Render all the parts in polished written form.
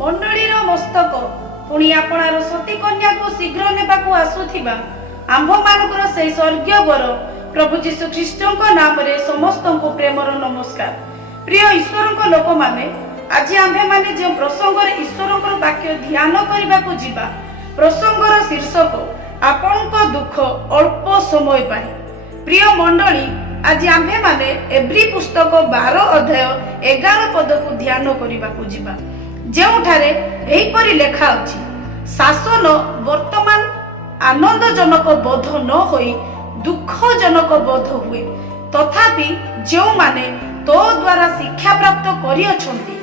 मंडलीर मस्तक पुणी आपणार सती कन्या को शीघ्र नेबाकू आसुथिबा आंभ मानकर से स्वर्गीय वर प्रभु जीशु ख्रीष्ट नाम रे समस्त को प्रेमर नमस्कार। प्रिय ईश्वर लोक माने आज आम्भे माने जे प्रसंग ईश्वर वाक्य ध्यान करने को जीवा प्रसंगर शीर्षक आपणक दुख अल्प समय पाए। प्रिय मंडली आज आम्भे माने एब्री पुस्तक 12 अध्याय 11 पद को ध्यान करने को जीवा जेउठारे एहिपरि लेखा अछि शासन वर्तमान आनंदजनक बोध न होई दुखजनक बोध हुए तथापि जो माने तो द्वारा शिक्षा प्राप्त करि अछंती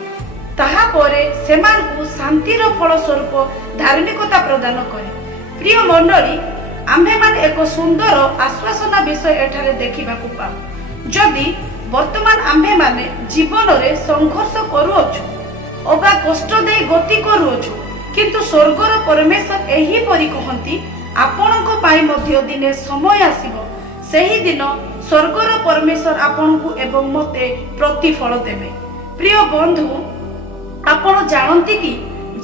ताहा परे सेमानकु शांतिर फल स्वरूप धार्मिकता प्रदान करे। प्रिय मंडली आम्भे माने एक सुंदर आश्वासना विषय एठारे देखिबाकू पाऊ। जदि वर्तमान आम्भे माने जीवन रे संघर्ष करूअछु अबा कष्ट दे गति करूअछु किंतु स्वर्गर परमेश्वर एही परि कहंती आपणक पाई मध्य दिने समय आसीबो सेही दिन स्वर्गर परमेश्वर आपणकु एवं मते प्रतिफल देबे। प्रिय बंधु आपण जानती कि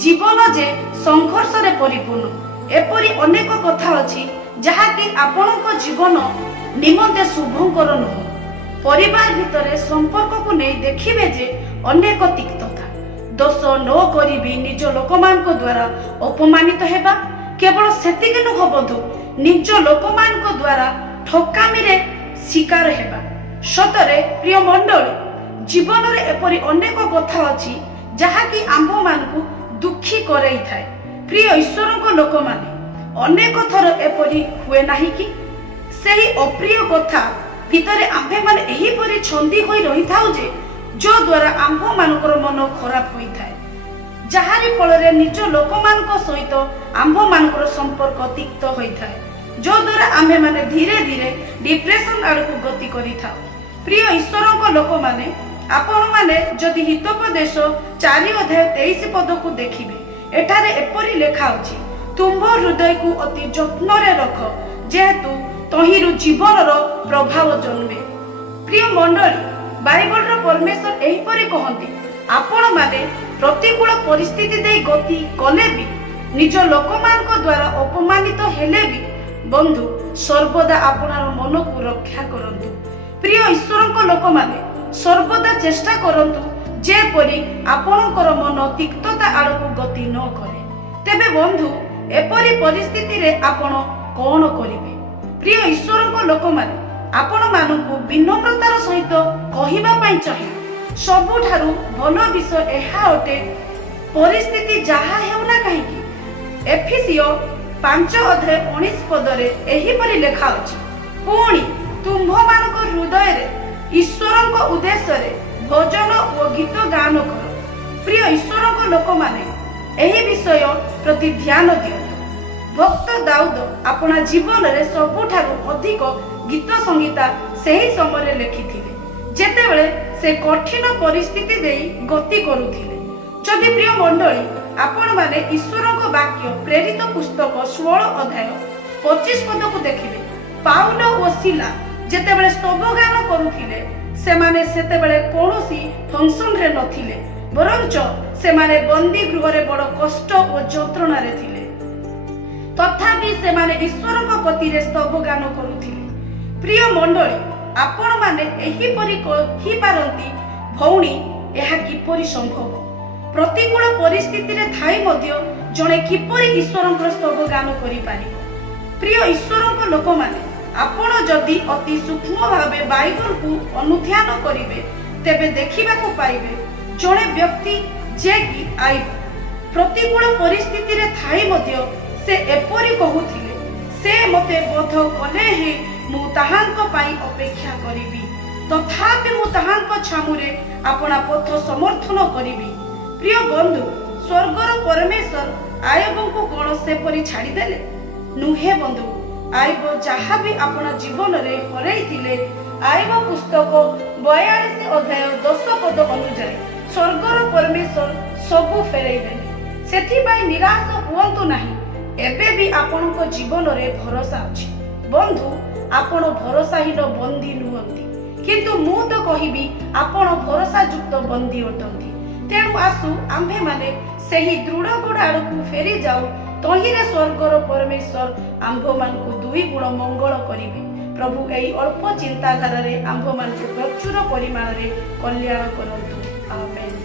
जीवन जे संघर्ष रे परिपूर्ण एपरि अनेक कथा अछि जहा कि आपणक जीवन निमंते शुभंकर नहो। परिवार भितरे संपर्क को नहीं देखिबे जे अनेक तिक्तता दोष न करी भी निज लोक मान को द्वारा अपमानित हेबा केवल सेतिके नुह बंधु निज लोक मान को द्वारा ठकामी रे शिकार हेबा। सतरे प्रिय मंडली जीवन रे एपरि अनेक कथा अछि जहा कि आंभ मानकु दुखी करई थाए। प्रिय ईश्वर को लोक माने अनेक थर एपरि हुए नाही कि सेही अप्रिय कथा भितरे आंभे माने एही परि छंदी होई रही थाउ जे जो द्वारा आंभ मानकर मन खराब होई थाए जहारी फल रे निज लोक मानक सहित आंभ मानकर संपर्क तिक्त होई थाए जो द्वारा आंभे माने धीरे धीरे डिप्रेशन आड़कू गति करि थाउ। प्रिय ईश्वर को लोक माने आपण माने जदि हितोपदेश 4 अध्याय 23 पद को देखिबे एठारे एपरि लेखा अछि तुम्भ हृदय को अति जत्न रे रख जेहेतु तहिरु जीवन रो प्रभाव जन्मे। प्रिय मंडली बाइबल रो परमेश्वर एही परि कहंती आपण माने प्रतिकूल परिस्थिति दे गति कले भी निज लोक मान को द्वारा अपमानित हेले भी बंधु सर्वदा आपणार मन को रक्षा करंतु। प्रिय ईश्वर को लोक माने सर्वदा चेष्टा करंतु जे परि आपणकर मन तिक्तता आड़कू गति न करे। तेबे बंधु एपरि परिस्थिति रे आपण कोन करिवे। प्रिय ईश्वर को लोक माने आपण मानकु विनम्रतार सहित कहिबा पई चाहे सबुठारु भल विषय एहा अटे परिस्थिति जहा हेउना काहेकि एफिसियो 5 अध्याय 19 पद रे एही परि लेखा अछि पुणी तुम्भ मानक हृदय रे ईश्वरक उद्देश्य रे भजन और गीत गान कर। प्रिय ईश्वर को लोक माने एही विषय प्रति ध्यान दियंतु। भक्त दाऊद अपना जीवन रे सबुठारु अधिक गीत संगीता सही समय लिखिथिले जेतेबेले से कठिन परिस्थिति देई गति करुथिले। जदि प्रिय मंडली आपण माने ईश्वर को वाक्य प्रेरित पुस्तक 16 अध्याय 25 पद को देखिबे पाउल और सिला जेतेबेले स्तव गान करुथिले सेमाने सेतेबेले कोनोसी फंक्शन रे नथिले बरंच सेमाने बंदी गृह रे बड़ कष्ट और जंत्रणा रे थिले तथापि सेमाने ईश्वर को प्रति रे स्तव गान करुथिले। प्रिय मंडली आपण माने एही परि कहि पारंती भौणी एहा किपरि संभव प्रतिकूल परिस्थिति रे थाई मध्य जणे किपरि ईश्वरक स्तव गान करि पारिबो। प्रिय ईश्वरक लोक माने आपण जदि अति सूक्ष्म भावे बाइबल को अनुध्यान करिवे तेबे देखिबा को पाइबे जणे व्यक्ति जे कि आई प्रतिकूल परिस्थिति रे थाई मध्य से एपरि कहूथिले से मते बोध कले हे मु ताहांक पाई अपेक्षा करिबी तथापि मु ताहांक छामुरे आपना पथ समर्थन करिबी। प्रिय बंधु स्वर्गर परमेश्वर आयबं को कोन से परि छाडी देले नुहे बंधु आयब जहा भी आपना जीवन रे हरैथिले आयब पुस्तक 42 अध्याय 10 पद अनुसार स्वर्गर परमेश्वर सबु फेरै देले सेथि निराश हुअंतु नाही एबे भी आपनक जीवन रे भरोसा अछि। बंधु आपण भरोसाहीन बंदी नुहंती किंतु मु तो कहिबी आपण भरोसा युक्त बंदी अटंती। तेणु आसु आम्भे माने सही दृढ़ गोड़ आड़कू फेरी जाऊ तहिरे स्वर्गर परमेश्वर आंभ मानकु दुई गुण मंगल करिवे। प्रभु एई अल्प चिंताधारा रे आंभ मानकु प्रचुर परिमाण रे कल्याण करंतु। आमेन।